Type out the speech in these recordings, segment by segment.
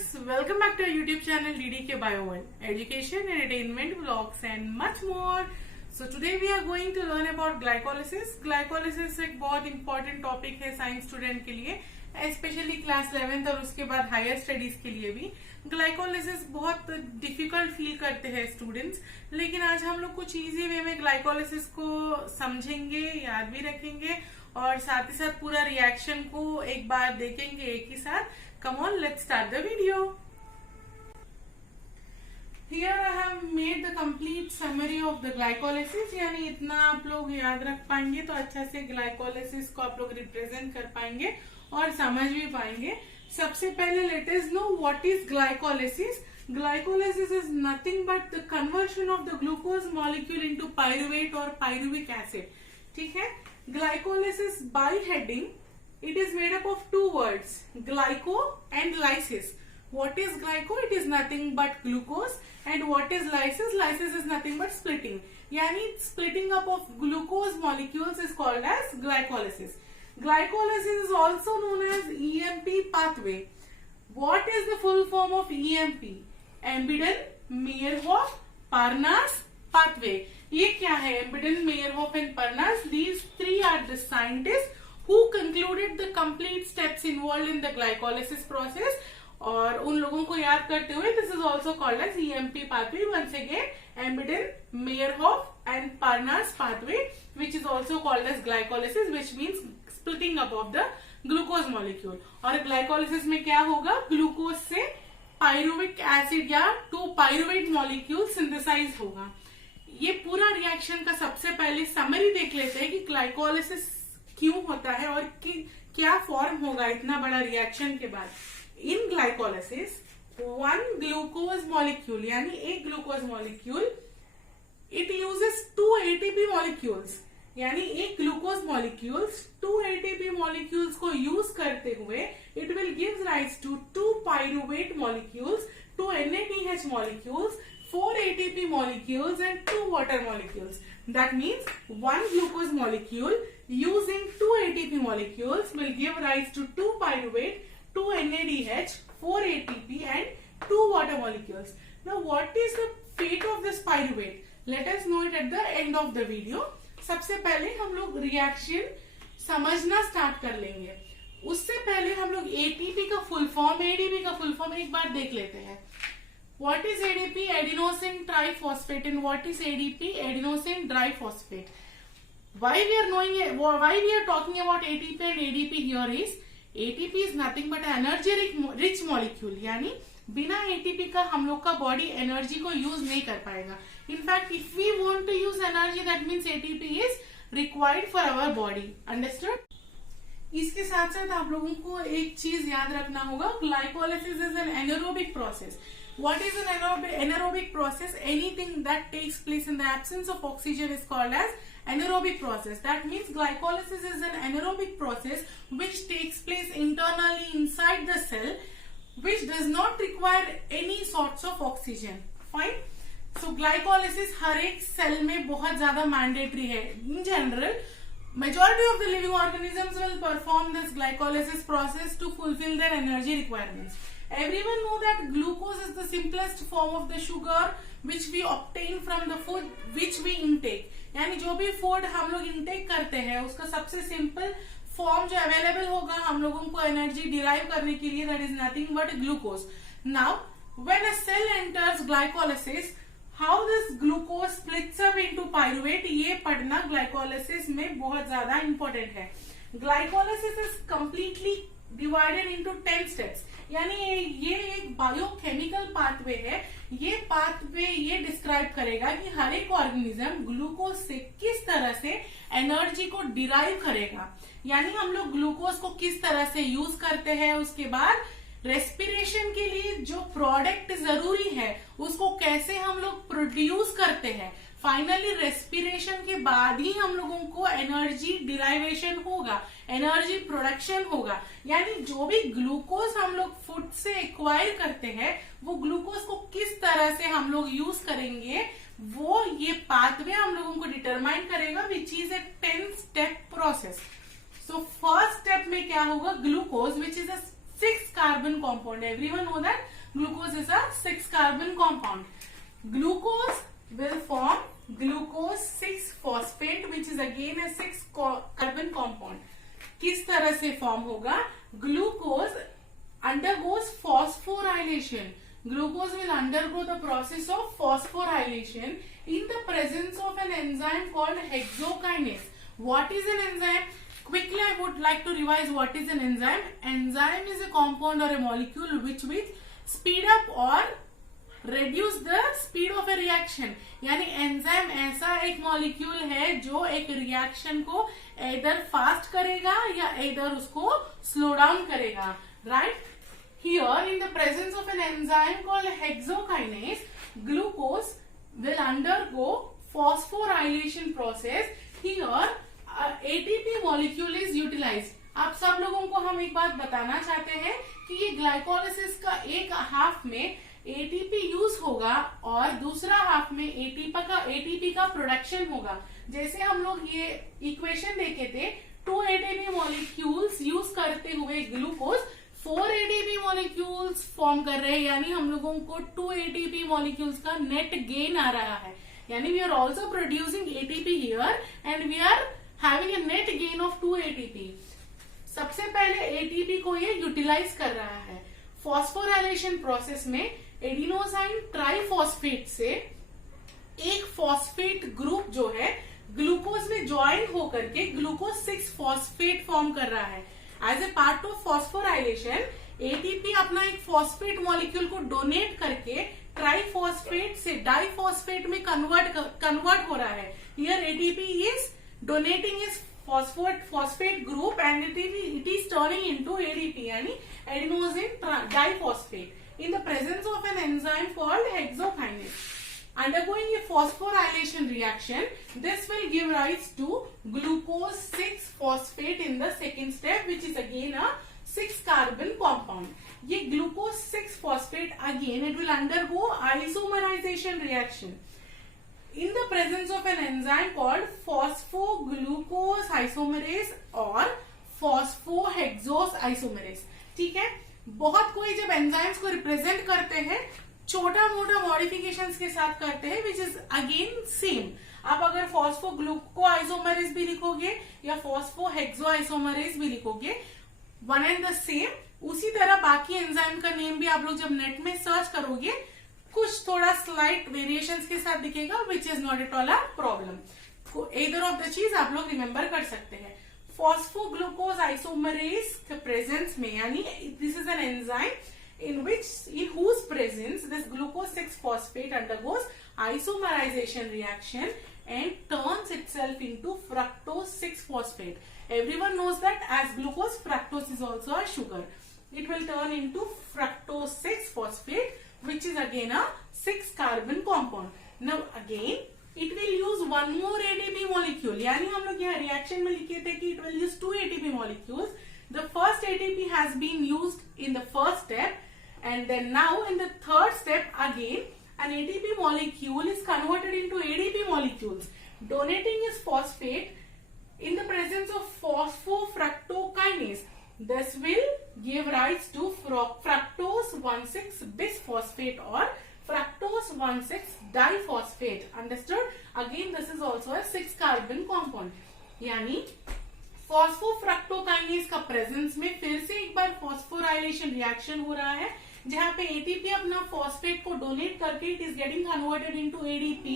viewers, welcome back to our YouTube channel DDK Bio1, education, entertainment, vlogs and much more. So today we are going to learn about glycolysis. Glycolysis एक बहुत important topic है science student के लिए, specially class 11th और उसके बाद higher studies के लिए भी। ग्लाइकोलिसिस बहुत डिफिकल्ट फील करते हैं स्टूडेंट्स, लेकिन आज हम लोग कुछ इजी वे में ग्लाइकोलिसिस को समझेंगे, याद भी रखेंगे और साथ ही साथ पूरा रिएक्शन को एक बार देखेंगे एक ही साथ। Come on, let's start the video. Here I have made the complete summary of the glycolysis, यानी इतना आप लोग याद रख पाएंगे तो अच्छा से ग्लाइकोलिसिस को आप लोग रिप्रेजेंट कर पाएंगे और समझ भी पाएंगे। सबसे पहले let us know what is glycolysis. Glycolysis is nothing but the conversion of the glucose molecule into pyruvate or pyruvic acid. ठीक है, glycolysis by heading, it is made up of two words, glyco and lysis. What is glyco? It is nothing but glucose. And what is lysis? Lysis is nothing but splitting. Yani splitting up of glucose molecules is called as glycolysis. Glycolysis is also known as EMP pathway. What is the full form of EMP? Embeden-Meyerhof-Parnas pathway. ये क्या है? Embeden-Meyerhof and Parnas. These three are the scientists who concluded the complete steps involved in the glycolysis process. और उन लोगों को याद करते हुए this is also called as EMP pathway. Once again, Embeden-Meyerhof and Parnas pathway, which is also called as glycolysis, which means splitting up of the glucose molecule. और glycolysis में क्या होगा? ग्लूकोज से पायरुविक एसिड या 2 pyruvate molecule synthesise होगा। ये पूरा reaction का सबसे पहले समरी देख लेते हैं कि ग्लाइकोलिसिस क्यों होता है और क्या फॉर्म होगा इतना बड़ा रिएक्शन के बाद। इन ग्लाइकोलिसिस 1 ग्लूकोज मॉलिक्यूल यानी एक glucose molecule it uses 2 ATP molecules, यानी एक ग्लूकोज मॉलिक्यूल्स 2 ATP मॉलिक्यूल्स को यूज करते हुए it will give rise to 2 pyruvate molecules, 2 NADH molecules, 4 ATP molecules and 2 water molecules. That means 1 glucose molecule using 2 ATP molecules will give rise to 2 pyruvate, 2 NADH, 4 ATP and 2 water molecules. Now what is the fate of this pyruvate? Let us know it at the end of the video. सबसे पहले हम लोग reaction समझना start कर लेंगे। उससे पहले हम लोग ATP का फुल फॉर्म, ADP का फुल फॉर्म एक बार देख लेते हैं। What is ADP? Adenosine triphosphate. And what is ADP? Adenosine diphosphate. Why we are talking about ATP and ADP here is ATP is nothing but energy rich molecule. यानी बिना ATP का हम लोग का बॉडी एनर्जी को use नहीं कर पाएगा। In fact if we want to use energy that means ATP is required for our body. Understood? इसके साथ साथ आप लोगों को एक चीज याद रखना होगा, glycolysis is an anaerobic process. What is an anaerobic process? Anything that takes place in the absence of oxygen is called as anaerobic process. That means glycolysis is an anaerobic process which takes place internally inside the cell, which does not require any sorts of oxygen. Fine. So glycolysis हर एक cell में बहुत ज्यादा mandatory है. In general, majority of the living organisms will perform this glycolysis process to fulfill their energy requirements. Everyone know that glucose is the simplest form of the sugar which we obtain from the food which we intake. यानी जो भी food हम लोग intake करते हैं उसका सबसे simple form जो अवेलेबल होगा हम लोगों को एनर्जी डिराइव करने के लिए, that is nothing but glucose. Now, when a cell enters glycolysis, how this glucose splits up into pyruvate, ये पढ़ना ग्लाइकोलिसिस में बहुत ज्यादा इंपॉर्टेंट है. Glycolysis is completely divided into 10 steps. यानी ये एक बायोकेमिकल पाथवे है. ये पाथवे ये डिस्क्राइब करेगा कि हर एक ऑर्गेनिज्म ग्लूकोज से किस तरह से एनर्जी को डिराइव करेगा, यानी हम लोग ग्लूकोज को किस तरह से यूज करते हैं, उसके बाद रेस्पिरेशन के लिए जो प्रोडक्ट जरूरी है उसको कैसे हम लोग प्रोड्यूस करते हैं. फाइनली रेस्पिरेशन के बाद ही हम लोगों को एनर्जी डिराइवेशन होगा, एनर्जी प्रोडक्शन होगा. यानी जो भी ग्लूकोज हम लोग फूड से एक्वायर करते हैं वो ग्लूकोज को किस तरह से हम लोग यूज करेंगे वो ये पाथवे हम लोगों को डिटरमाइन करेगा, which is a 10 step process. So first step में क्या होगा, glucose which is a 6 carbon compound. Everyone know that glucose is a 6 carbon compound. Glucose will form glucose 6 phosphate which is again a 6 carbon compound. किस तरह से form होगा? Glucose undergoes phosphorylation. Glucose will undergo the process of phosphorylation in the presence of an enzyme called hexokinase. What is an enzyme? Quickly, I would like to revise what is an enzyme. Enzyme is a compound or a molecule which will speed up or reduce the speed of a reaction. यानी enzyme ऐसा एक molecule है जो एक reaction को either fast करेगा या either उसको स्लो डाउन करेगा. Right? Here, in the presence of an enzyme called hexokinase, glucose will undergo phosphorylation process. Here, ATP molecule is utilized. आप सब लोगों को हम एक बात बताना चाहते हैं कि ये ग्लाइकोलिसिस का एक हाफ में ATP यूज होगा और दूसरा हाफ में ATP का प्रोडक्शन होगा. जैसे हम लोग ये इक्वेशन देखे थे, 2 ATP मॉलिक्यूल्स यूज करते हुए ग्लूकोज 4 ATP मॉलिक्यूल्स फॉर्म कर रहे हैं, यानी हम लोगों को 2 ATP मॉलिक्यूल्स का नेट गेन आ रहा है. यानी we are also producing ATP here and we are having a net gain of 2 ATP. सबसे पहले ATP को ये यूटिलाइज कर रहा है. फॉस्फोराइलेशन प्रोसेस में एडिनोसाइन ट्राइफॉस्फेट से एक फॉस्फेट ग्रुप जो है ग्लूकोज में ज्वाइन होकर के ग्लूकोज 6 फॉस्फेट फॉर्म कर रहा है. As a part of phosphorylation ATP अपना एक फॉस्फेट मॉलिक्यूल को डोनेट करके ट्राइफॉस्फेट से डाइफॉस्फेट में कन्वर्ट हो रहा है. Here ATP is donating is phosphate group and it is turning into ADP यानी adenosine diphosphate in the presence of an enzyme called hexokinase. Undergoing a phosphorylation reaction, this will give rise to glucose 6 phosphate in the second step, which is again a 6 carbon compound. ये glucose 6 phosphate again it will undergo isomerization reaction in the presence of an enzyme called phosphoglucose isomerase और phosphohexose isomerase. ठीक है, बहुत कोई जब enzymes को represent करते हैं छोटा मोटा मॉडिफिकेशंस के साथ करते हैं विच इज अगेन सेम. आप अगर फॉस्फोग्लूको आइसोमरेज भी लिखोगे या फॉस्फोहेक्सो आइसोमरेज भी लिखोगे, वन एंड द सेम. उसी तरह बाकी एंजाइम का नेम भी आप लोग जब नेट में सर्च करोगे कुछ थोड़ा स्लाइट वेरिएशंस के साथ दिखेगा which is not at all a problem. Either of the चीज आप लोग रिमेम्बर कर सकते हैं. फॉस्फोग्लूकोज आइसोमरेज के प्रेजेंस में यानी this is an enzyme in whose presence this glucose 6 phosphate undergoes isomerization reaction and turns itself into fructose 6 phosphate. Everyone knows that as glucose, fructose is also a sugar. It will turn into fructose 6 phosphate which is again a 6 carbon compound. Now again it will use one more ATP molecule. यानी हम लोग यहाँ reaction में लिखे थे कि it will use 2 ATP molecules. The first ATP has been used in the first step. And then now in the third step again an ATP molecule is converted into ADP molecules. Donating is phosphate in the presence of phosphofructokinase. This will give rise to fructose 1,6 bisphosphate or fructose 1,6 diphosphate. Understood? Again this is also a 6 carbon compound. यानी फॉस्फोफ्रक्टोकाइनेज का presence में फिर से एक बार phosphorylation reaction हो रहा है जहां पे एटीपी अपना फॉस्फेट को डोनेट करके it is getting converted into ADP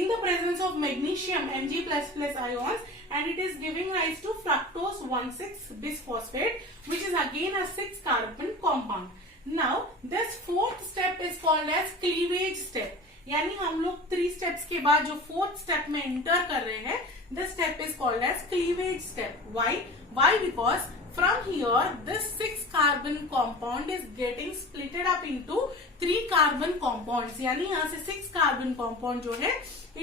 in the presence of magnesium Mg++ ions and it is giving rise to fructose 1,6 bisphosphate which is again a 6 carbon compound. Now this fourth step is called as cleavage step. यानी हम लोग 3 steps के बाद जो fourth step में enter कर रहे हैं, this step is called as cleavage step. Why? Because from here this 6 carbon compound is getting splitted up into 3 carbon compounds. यानी यहाँ से 6 carbon compound जो है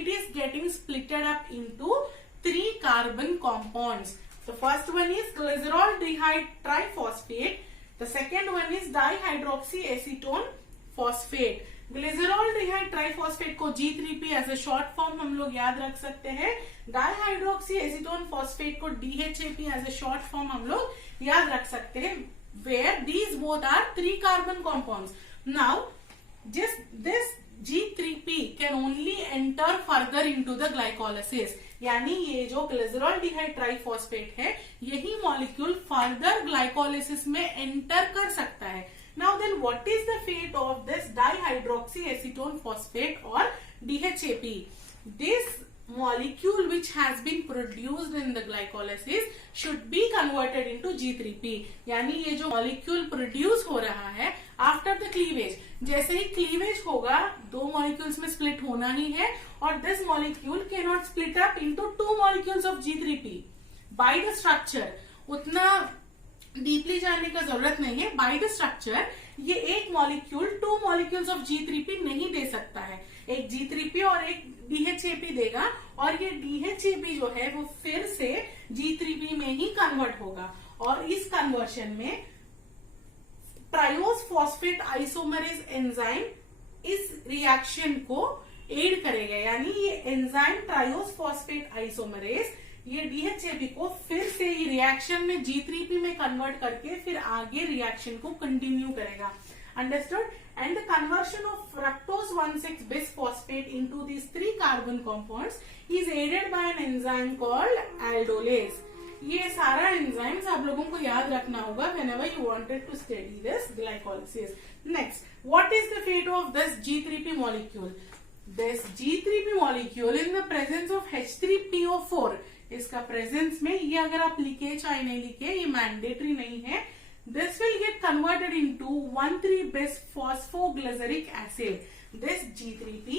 it is getting splitted up into 3 carbon compounds. The first one is glycerol triphosphate. The second one is dihydroxyacetone phosphate. Glycerol triphosphate को G3P as a short form हम लोग याद रख सकते हैं. डाईहाइड्रोक्सी एसीटोन फॉस्फेट को DHAP as a short form हम लोग याद रख सकते हैं. where these both are 3 carbon compounds. Now, just this G3P can only enter further into the glycolysis. यानी ये जो ग्लिसरॉल्डिहाइड ट्राइफॉस्फेट है यही मॉलिक्यूल फर्दर ग्लाइकोलिसिस में एंटर कर सकता है. Now then, what is the fate of this dihydroxyacetone phosphate or DHAP? This molecule which has been produced in the glycolysis should be converted into G3P. यानी ये जो molecule produce हो रहा है after the cleavage, जैसे ही cleavage होगा दो molecules में split होना ही है और this molecule cannot split up into 2 molecules of G3P by the structure. उतना डीपली जाने का जरूरत नहीं है. बाय द स्ट्रक्चर ये एक मॉलिक्यूल 2 मॉलिक्यूल्स ऑफ G3P नहीं दे सकता है. एक G3P और एक DHAP देगा और ये DHAP जो है वो फिर से G3P में ही कन्वर्ट होगा और इस कन्वर्शन में ट्रायोस फॉस्फेट आइसोमरेज एंजाइम इस रिएक्शन को एड करेगा. यानी ये एंजाइम ट्रायोस फॉस्फेट आइसोमरेज ये DHAP को फिर से ही रिएक्शन में G3P में कन्वर्ट करके फिर आगे रिएक्शन को कंटिन्यू करेगा. Understood? And the conversion of fructose 1,6 bisphosphate into these 3 carbon compounds is aided by an enzyme called aldolase. ये सारा एंजाइम्स आप लोगों को याद रखना होगा whenever you wanted to study this glycolysis. Next, what is the fate of this G3P molecule? This G3P molecule in the presence of H3PO4, इसका presence में ये अगर आप लिखे चाहे नहीं लिखे ये मैंडेटरी नहीं है. This will get converted into 1,3-bis-phosphoglyceric acid. This G3P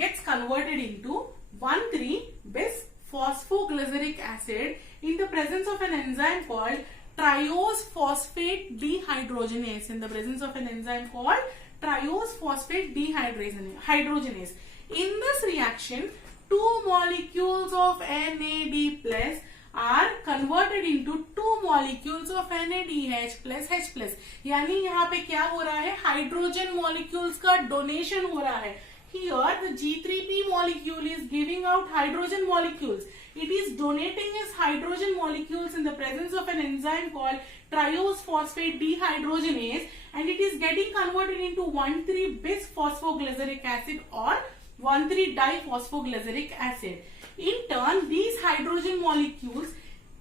gets converted into 1,3-bis-phosphoglyceric acid in the presence of an enzyme called triose phosphate dehydrogenase. In the presence of an enzyme called triose phosphate dehydrogenase. In this reaction, 2 molecules of NAD plus are converted into 2 molecules of NADH plus H plus. यानी यहाँ पे क्या हो रहा है? Hydrogen molecules का donation हो रहा है. Here the G3P molecule is giving out hydrogen molecules. It is donating its hydrogen molecules in the presence of an enzyme called triose phosphate dehydrogenase and it is getting converted into 1,3-bis-phosphoglyceric acid or 1,3-diphosphoglyceric acid. In turn, these hydrogen molecules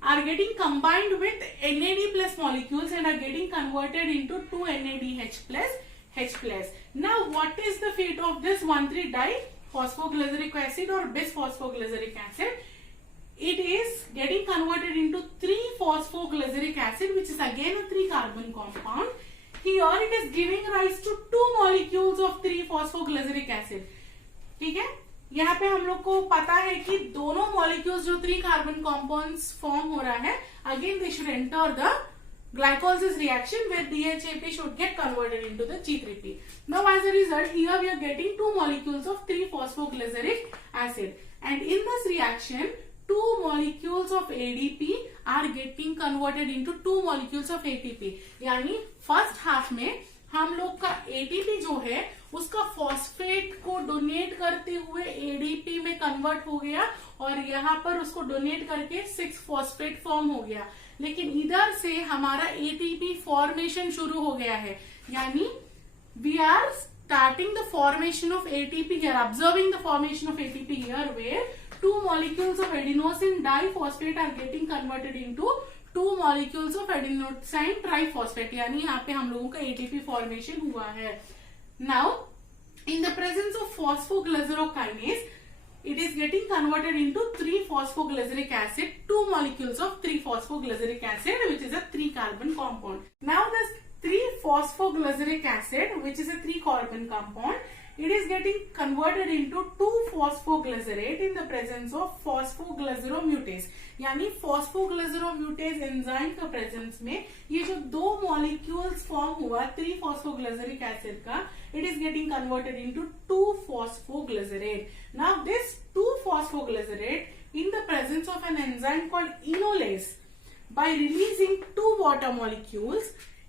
are getting combined with NAD plus molecules and are getting converted into 2 NADH plus H plus. Now, what is the fate of this 1,3-diphosphoglyceric acid or bis-phosphoglyceric acid? It is getting converted into 3-phosphoglyceric acid, which is again a 3-carbon compound. Here, it is giving rise to 2 molecules of 3-phosphoglyceric acid. ठीक है. यहाँ पे हम लोग को पता है कि दोनों मॉलिक्यूल्स जो 3 कार्बन कॉम्पाउंड्स फॉर्म हो रहा है again they should enter the glycolysis reaction where DHAP should get converted into the G3P. Now as a result here we are getting 2 molecules of 3-phosphoglyceric acid and in this reaction 2 molecules of ADP are getting converted into 2 molecules of ATP. यानी first half में हम लोग का ATP जो है उसका phosphate को donate करते हुए ADP में कन्वर्ट हो गया और यहाँ पर उसको डोनेट करके 6-फॉस्फेट फॉर्म हो गया. लेकिन इधर से हमारा ATP फॉर्मेशन शुरू हो गया है. यानी we are starting the formation of ATP here, observing the formation of ATP here where 2 molecules of adenosine diphosphate are getting converted into 2 molecules of adenosine triphosphate. यानी यहाँ पे हम लोगों का ATP फॉर्मेशन हुआ है. Now, in the presence of phosphoglycerokinase, it is getting converted into 3-phosphoglyceric acid, 2 molecules of 3-phosphoglyceric acid, which is a 3-carbon compound. Now, this 3-phosphoglyceric acid, which is a 3-carbon compound, it is getting converted into 2-phosphoglycerate in the presence of phosphoglyceromutase. यानी phosphoglyceromutase enzyme का presence में ये जो 2 molecules form हुआ 3-phosphoglyceric acid का, it is getting converted into 2-phosphoglycerate. Now this 2-phosphoglycerate in the presence of an enzyme called enolase, by releasing 2 water molecules,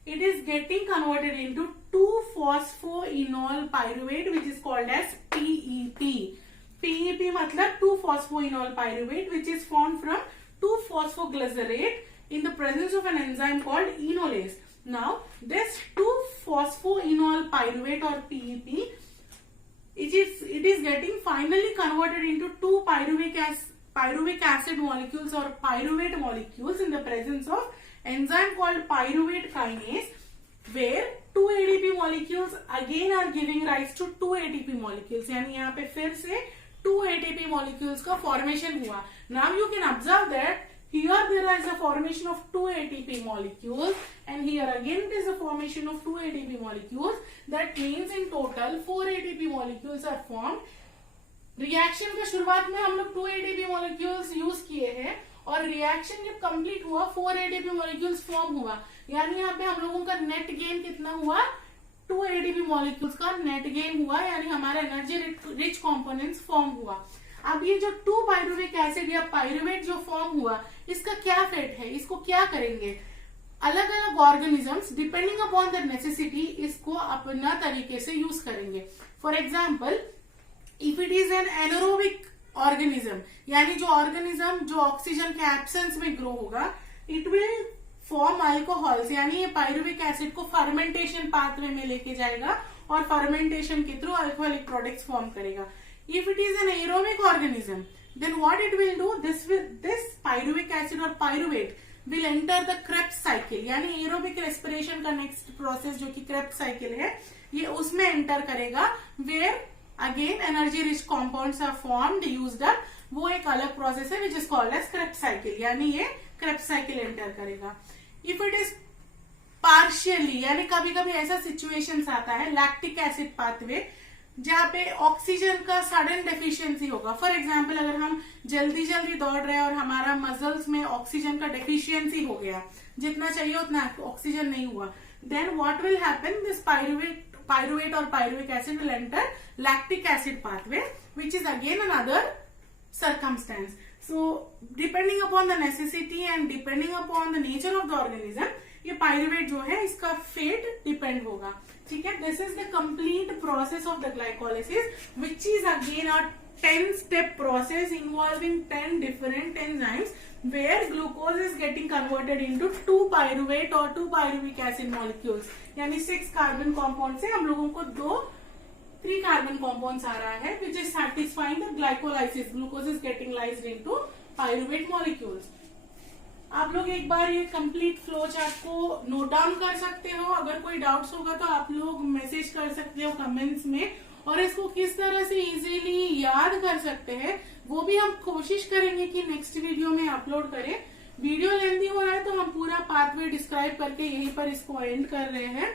it is getting converted into 2-phosphoenol pyruvate, which is called as PEP. PEP मतलब 2-phosphoenol pyruvate, which is formed from 2-phosphoglycerate in the presence of an enzyme called enolase. Now this 2-phosphoenol pyruvate or PEP, it is getting finally converted into 2 pyruvic acid molecules or pyruvate molecules in the presence of enzyme called pyruvate kinase, where 2 ADP molecules again are giving rise to 2 ATP molecules. यानी यहाँ पे फिर से 2 ATP molecules का formation हुआ. Now you can observe that here there is a formation of 2 ATP molecules and here again it is a formation of 2 ATP molecules. That means in total 4 ATP molecules are formed. Reaction के शुरुआत में हम लोग 2 ATP molecules use किए हैं और reaction जब complete हुआ 4 ATP molecules फॉर्म हुआ. यानी यहाँ पे हम लोगों का नेट गेन कितना हुआ, 2 ATP molecules का नेट गेन हुआ, यानी हमारा एनर्जी रिच कंपोनेंट्स फॉर्म हुआ. अब ये जो 2 पायरुविक एसिड या पायरुवेट जो फॉर्म हुआ, इसका क्या फेट है, इसको क्या करेंगे, अलग अलग organisms depending upon the necessity इसको अपना तरीके से यूज करेंगे. For example, if it is an anaerobic organism, यानी जो ऑर्गेनिज्म जो ऑक्सीजन के एब्सेंस में ग्रो होगा, इट विल फॉर्म अल्कोहल्स, यानी ये पायरुविक एसिड को फर्मेंटेशन पाथवे में लेके जाएगा और फर्मेंटेशन के थ्रू अल्कोहलिक प्रोडक्ट्स फॉर्म करेगा. If it is an aerobic organism, then what it will do, this pyruvic acid or pyruvate will enter the Krebs cycle, यानी aerobic respiration का next process जो कि Krebs cycle है, ये उसमें enter करेगा, where again energy rich compounds are formed, used up. वो एक अलग process है which is called as Krebs cycle, यानी ये Krebs cycle enter करेगा. If it is partially, यानी कभी कभी ऐसा situations आता है lactic acid pathway जहाँ पे ऑक्सीजन का सडन डेफिशिएंसी होगा. फॉर एग्जाम्पल, अगर हम जल्दी जल्दी दौड़ रहे हैं और हमारा मसल्स में ऑक्सीजन का डेफिशिएंसी हो गया, जितना चाहिए उतना ऑक्सीजन नहीं हुआ, then what will happen, this pyruvate और pyruvic acid will enter lactic acid pathway, which is again another circumstance. So depending upon the necessity and depending upon the nature of the organism, ये pyruvate जो है इसका fate depend होगा. ठीक है, this is the complete process of the glycolysis, which is again a 10-step process involving 10 different enzymes where glucose is getting converted into 2 pyruvate or 2 pyruvic acid molecules. यानी 6 carbon compound से हम लोगों को 3 carbon compounds आ रहा है, which is satisfying the glycolysis. Glucose is getting lysed into pyruvate molecules. आप लोग एक बार ये कंप्लीट फ्लो चार्ट को नोट डाउन कर सकते हो. अगर कोई डाउट्स होगा तो आप लोग मैसेज कर सकते हो कमेंट्स में, और इसको किस तरह से इजीली याद कर सकते हैं वो भी हम कोशिश करेंगे कि नेक्स्ट वीडियो में अपलोड करें. वीडियो लेंथी हो रहा है तो हम पूरा पाथवे डिस्क्राइब करके यहीं पर इसको एंड कर रहे हैं.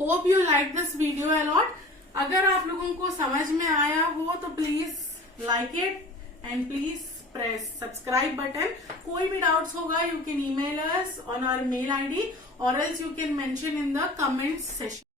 Hope you like this video a lot. अगर आप लोगों को समझ में आया हो तो please like it and please press subscribe button. कोई भी doubts होगा, you can email us on our mail ID or else you can mention in the comments section.